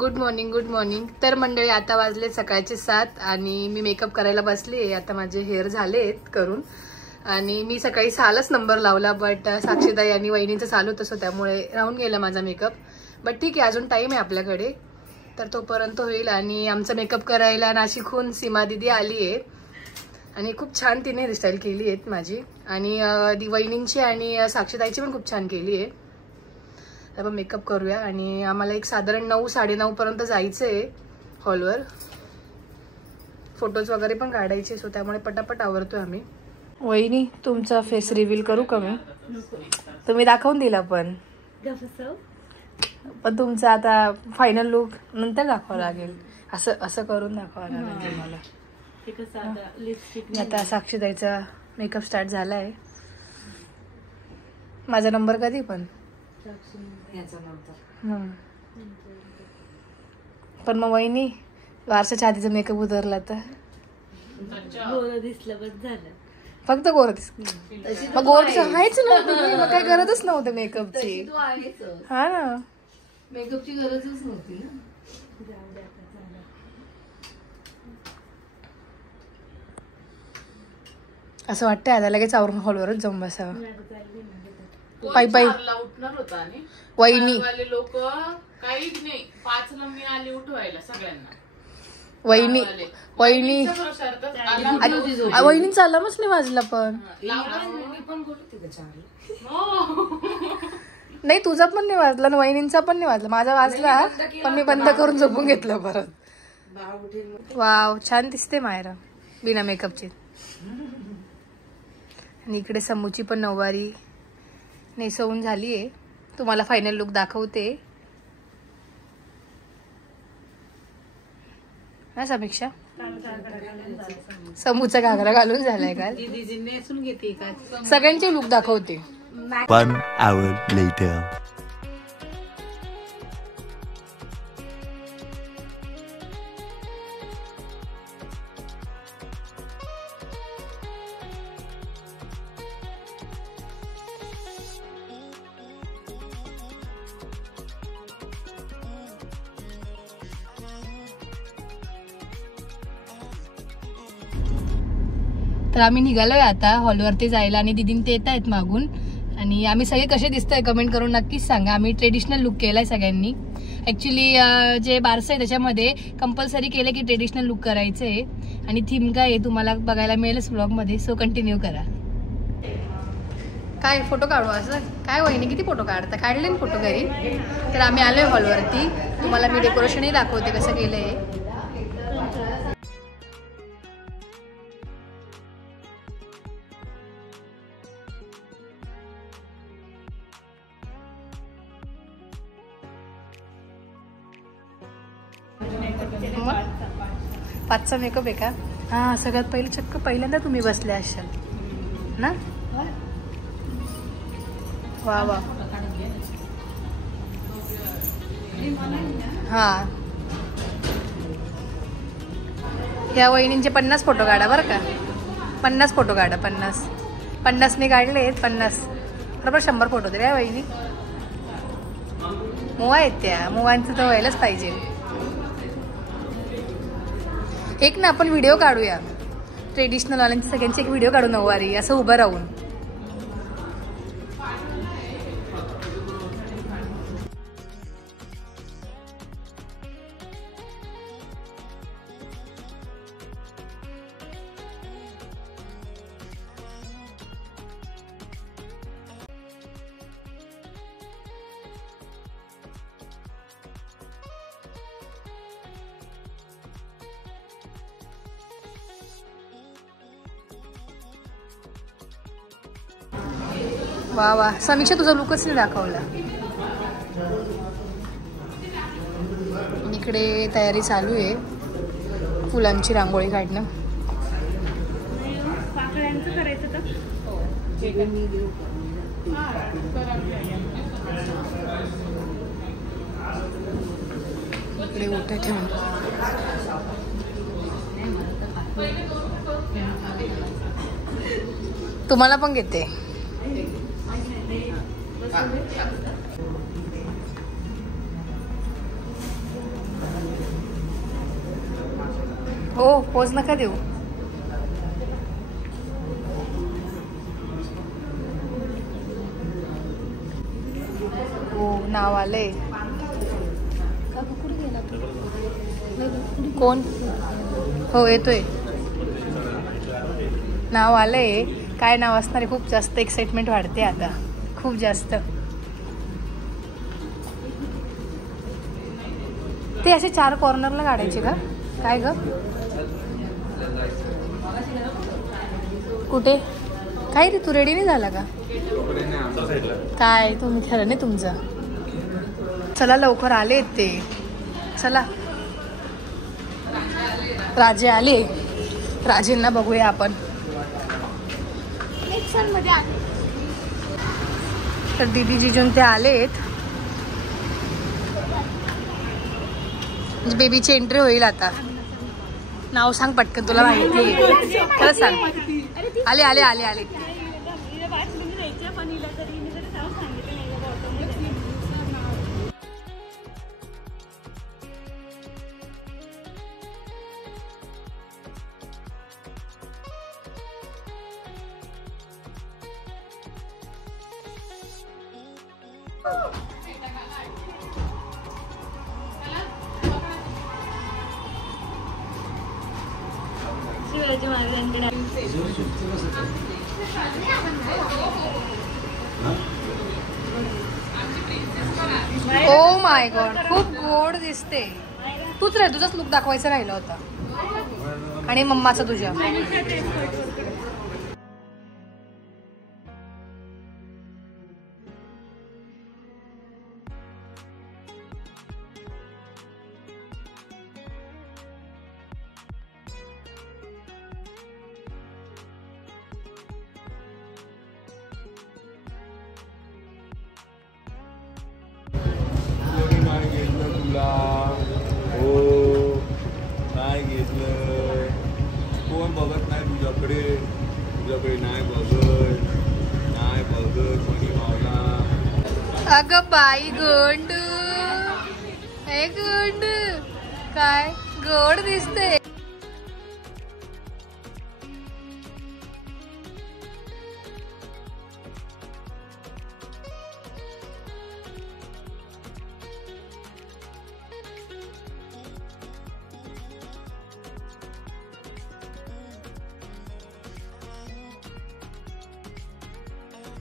Good morning. तर मंडळी आता वाजले सकाळचे 7 आणि मी मेकअप करायला बसले. आता माझे हेअर झालेत करून आणि मी सकाळी 6लाच नंबर लावला, बट साक्षीताई आणि वहिनींचं चालू होतं, त्यामुळे राहून गेला माझा मेकअप. बट ठीक आहे, अजून टाइम आहे आपल्याकडे, तर तोपर्यंत होईल. आणि आमचा मेकअप करायला नाशिकहून सीमा दिदी आली आहे आणि खूप छान तिने हेअरस्टाईल केली आहे माझी, आणि वहिनींची आणि साक्षीताईची पण खूप छान केली आहे. आपण मेकअप करूया आणि आम्हाला एक साधारण 9-9:30 पर्यंत जायचं आहे हॉलवर. फोटोज वगैरे पण काढायचे, सो त्यामुळे पटापट आवरतोय आम्ही. वहिनी, तुमचा फेस रिव्हील करू का मी? तुम्ही दाखवून दिला पण तुमचा आता फायनल लुक नंतर दाखवावं लागेल. असं करून दाखवावं लागेल तुम्हाला. आता साक्षीताईचा मेकअप स्टार्ट झालाय. माझा नंबर कधी पण पण मग वहिनी वारसाच्या आधीचा मेकअप उतरला तर दिसलं बस झालं. फक्त गोर दिसलं. मग गोर आहेच नव्हतं, मग काही गरजच नव्हतं मेकअपची. हा ना, मेकअपची गरजच नव्हती ना. असं वाटतंय आता लगेच आवरून हॉलवरच जाऊन बसावं. पायी उठणार होता आणि वहिनी लोक काही नाही. 5ला मी आले उठवायला सगळ्यांना. वहिनींचा अलार्मच नाही वाजला. पण नाही, तुझा पण नाही वाजला ना, वहिनींचा पण नाही वाजला. माझा वाजला पण मी बंद करून झोपून घेतलं परत. वाव, छान दिसते मायरा बिना मेकअपची. आणि इकडे समूची पण नऊवारी नेसवून झालीये. तुम्हाला फायनल लुक दाखवते ना समीक्षा. समूचा घागरा घालून झालाय काल. सगळ्यांचे लुक दाखवते. 1 hour later. तर आम्ही निघालोय आता हॉलवरती जायला आणि दीदीन ते येत आहेत मागून. आणि आम्ही सगळे कसे दिसतोय कमेंट करून नक्कीच सांगा. आम्ही ट्रेडिशनल लुक केलाय सगळ्यांनी. ऍक्च्युली जे बारसं आहे त्याच्यामध्ये कंपल्सरी केलं की ट्रेडिशनल लुक करायचं आहे. आणि थीम काय आहे तुम्हाला बघायला मिळेलच ब्लॉगमध्ये, सो कंटिन्यू करा. काय फोटो काढू असं काय? वहिनी किती फोटो काढता? काढले ना फोटो घरी. तर आम्ही आलोय हॉलवरती. तुम्हाला मी डेकोरेशनही दाखवते कसं केलंय. पाचचा मेकअप आहे का? हा, सगळ्यात पहिले चक्क पहिल्यांदा तुम्ही बसले असाल ना. वा वा. हा, ह्या वहिनींचे 50 फोटो काढा बरं का. 50 फोटो काढा. 50ने काढले. 50 बरोबर 100 फोटो तरी. वहिनी मुवा आहेत त्या. मुवांचं तर व्हायलाच पाहिजे. एक ना आपण व्हिडिओ काढूया ट्रेडिशनल वाल्यांची, सगळ्यांची एक व्हिडिओ काढू नऊवारी असं उभं राहून. वा वा. समीक्षा तुझा लुकच नाही दाखवला. इकडे तयारी चालू आहे फुलांची रांगोळी काढणं. इकडे ओट्या ठेवून तुम्हाला पण घेते. हो पोज नका देऊ. हो नाव आलंय. कोण? हो येतोय. नाव आलंय. काय नाव असणार आहे? खूप जास्त एक्साइटमेंट वाढते आता, खूप जास्त. ते असे 4 कॉर्नरला काढायचे का काय ग? कुठे काय रे, तू रेडी नाही झाला का काय? तुम्ही खरं नाही तुमचं. चला लवकर आले ते. चला राजे आले. राजेंना बघूया आपण. तर दीदी जिजून ते आलेत. बेबीची एंट्री होईल आता. नाव सांग पटकन, तुला माहिती आहे. खरं सांग. आले आले आले आले. ओ माय गॉड, खूप गोड दिसते. तूच रे, तुझाच लुक दाखवायचा राहिला होता. आणि मम्माचा तुझ्या. नाही घेतलं. कोण बघत नाही तुझ्याकडे. तुझ्याकडे नाही बघत. नाही बघत कोणी मावला. अगं बाई गोंडू, हे गोंडू काय गोड दिसते.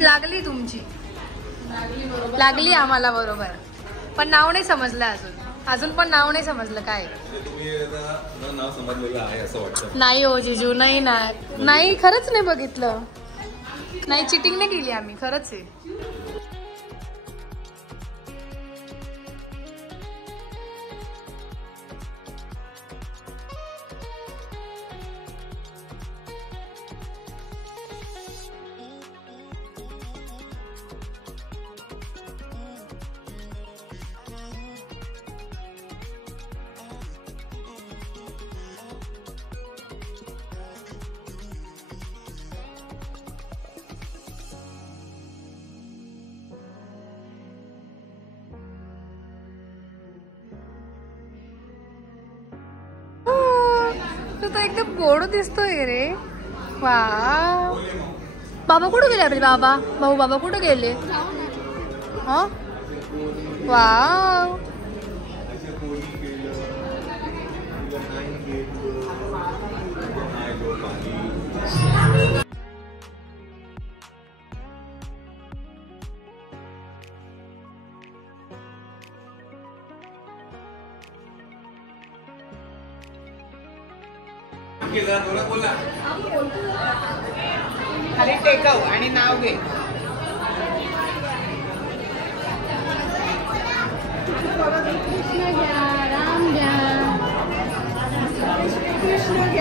लागली तुमची. लागली आम्हाला बरोबर, पण नाव नाही समजलं अजून पण नाव नाही समजलं काय. नाव समजलेलं आहे असं वाटतं. नाही हो जिजू, नाही नाही खरंच नाही बघितलं. नाही चिटिंग नाही केली आम्ही, खरंच आहे. तू तर एकदम गोड दिसतोय रे. वा, बाबा कुठं गेले आपले? बाबा कुठं गेले? हा वा, खाली टेकव आणि नाव घे.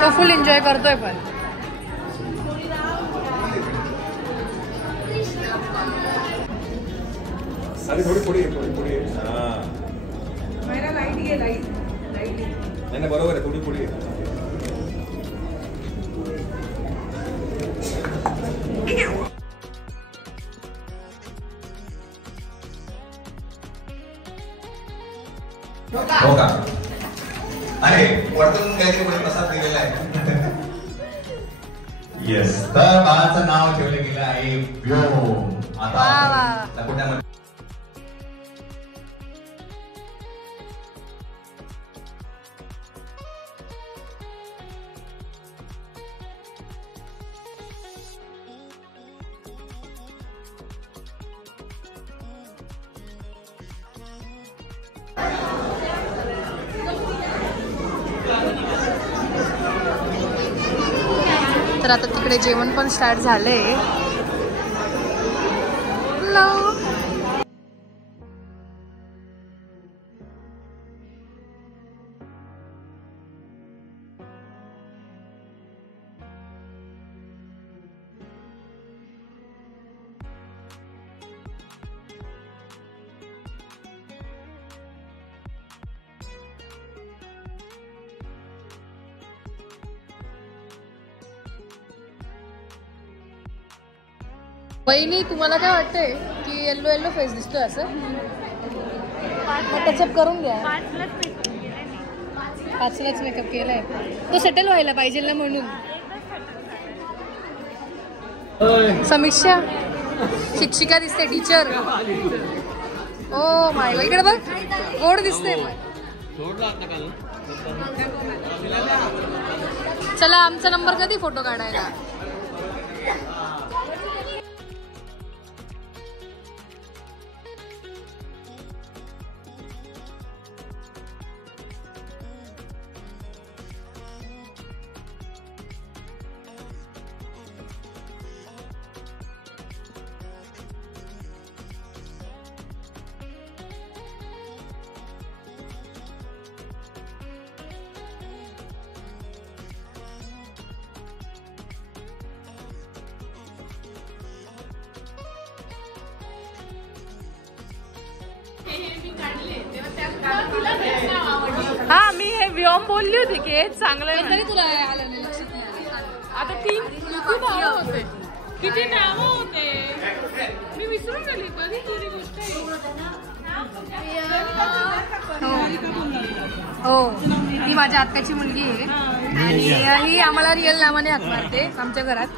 तो फुल एन्जॉय करतोय पण. अरे थोडी पुढे लाईट घे. लाईट नाही बरोबर आहे. थोडी पुढे हो का. अरे वरतून काहीतरी कोणी प्रसाद दिलेला आहे. येस, तर बाळाचं नाव ठेवलं गेलं आहे व्योम. वा. लकोट्यामध्ये तर आता तिकडे जेवण पण स्टार्ट झालंय. वहिनी, तुम्हाला काय वाटतंय की येल्लो येल्लो फेस दिसतोय असं? टचअप करून घ्या. 5लाच मेकअप केलाय. तो सेटल व्हायला पाहिजे ना म्हणून. समीक्षा शिक्षिका दिसते, टीचर. ओ माय, इकडे बघ, गोड दिसते. चला, आमचा नंबर कधी फोटो काढायला? हा, मी हे व्योम बोलली होती की हे चांगलं आहे. तरी तुला आलं नाही, लक्षात नाही आलं. आता 3 किती नावं होते, किती नावं होते, मी विसरून गेली. कधी तरी गोष्ट आहे. हो, ही माझ्या आत्याची मुलगी आहे आणि ही आम्हाला रिअल नावाने हाक मारते आमच्या घरात.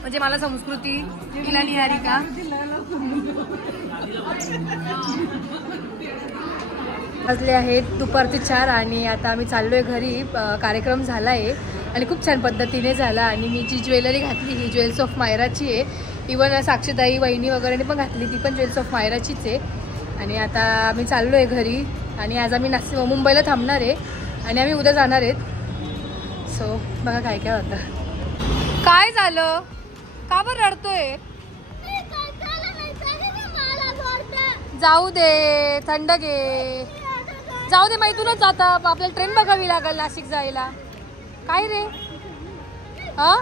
म्हणजे मला संस्कृती, तिला निहारिका. वाजले आहेत दुपारचे 4 आणि आता आम्ही चाललोय घरी. कार्यक्रम झाला आहे आणि खूप छान पद्धतीने झाला. आणि मी जी ज्वेलरी घातली ही ज्वेल्स ऑफ मायराची आहे. इवन साक्षीताई, वहिनी वगैरे पण घातली, ती पण ज्वेल्स ऑफ मायराचीच आहे. आणि आता आम्ही चाललो आहे घरी आणि आज आम्ही मुंबईला थांबणार आहे आणि आम्ही उद्या जाणार आहेत. सो बघा काय काय होतं. काय झालं, का बरं रडतोय? जाऊ दे, थंड घे, जाऊ दे. मैथूनच जाता, आपल्याला ट्रेन बघावी लागेल नाशिक जायला. काय रे, हा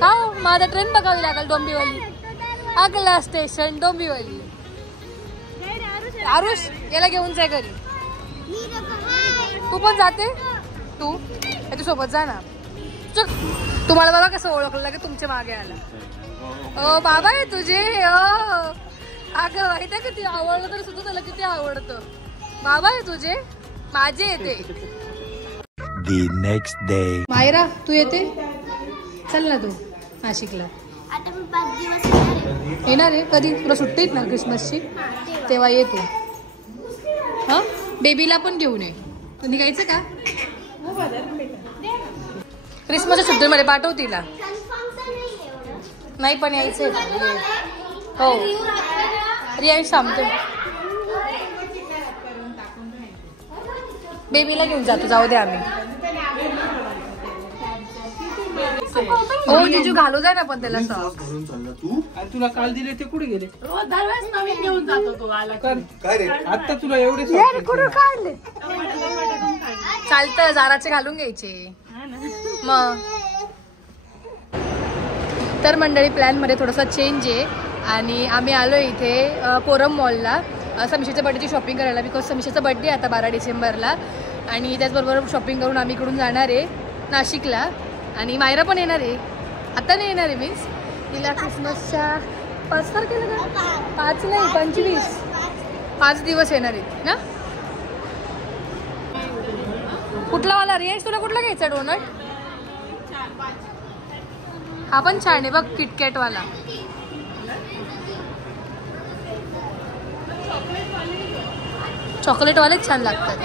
का हो? माझा ट्रेन बघावी लागेल डोंबिवली. अगला स्टेशन डोंबिवली. आरुष, याला घेऊन जाय घरी. तू पण जाते, तू याच्यासोबत जा ना. तुम्हाला बघा कसं ओळखलं की तुमच्या मागे आला. ओ बाबा आहे तुझे. अगं माहिती आहे किती आवडलं तर सुद्धा त्याला किती आवडतं. बाबा आहे तुझे, माझे येते. The next day. मायरा, तू येते? चल ना तू नाशिकला. आता मी 5 दिवस येणार आहे. कधी तुला सुट्टीत ना क्रिसमसची, तेव्हा ये तू. हा, बेबीला पण घेऊन ये. तू निघायचं का? क्रिसमसच्या सुट्टीमध्ये पाठव तिला. नाही पण यायचंय. हो, रियाश थांबतो. बेबीला घेऊन जातो, जाऊ दे आम्ही. हो जिजू, घालू जाय ना पण त्याला सॉक्स. तुला काल दिले ते कुठे गेले? रोज दरवेळेस नवीन घेऊन जातो तो आला. काय रे, आता तुला एवढे काढले चालतं, जाराचे घालून घ्यायचे मग. तर मंडळी, प्लॅनमध्ये थोडासा चेंज आहे आणि आम्ही आलो इथे कोरम मॉलला समीक्षाच्या बर्थडेची शॉपिंग करायला. बिकॉज समीक्षाचा बर्थडे आता 12 डिसेंबरला आणि त्याचबरोबर शॉपिंग करून आम्ही इकडून जाणार आहे नाशिकला. आणि मायरा पण येणार आहे. आता नाही येणार आहे मीन्स, तिला क्रिसमसच्या 5 तारखेला का 5 नाही 25 5 दिवस येणार आहेत ना. कुठला वाला रियांश तुला कुठला घ्यायचा डोनट? हा पण छान आहे बघ, किटकॅट वाला. चॉकलेट वालेच छान लागतात.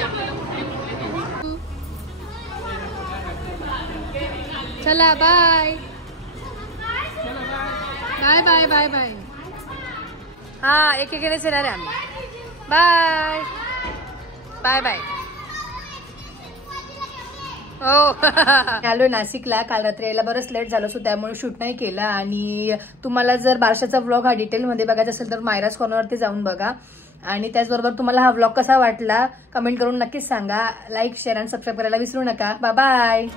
चला bye bye bye bye bye. हा एकेकडेच येणार आहे आम्ही. Bye bye bye. हो आलो नाशिकला. काल रात्री यायला बरंच लेट झालं, सो त्यामुळे शूट नाही केला. आणि तुम्हाला जर बारशाचा व्लॉग हा डिटेलमध्ये बघायचा असेल तर मायराज कॉर्नरवरती जाऊन बघा. आणि त्याचबरोबर तुम्हाला हा व्लॉग कसा वाटला कमेंट करून नक्कीच सांगा. लाईक शेअर आणि सबस्क्राईब करायला विसरू नका. Bye bye.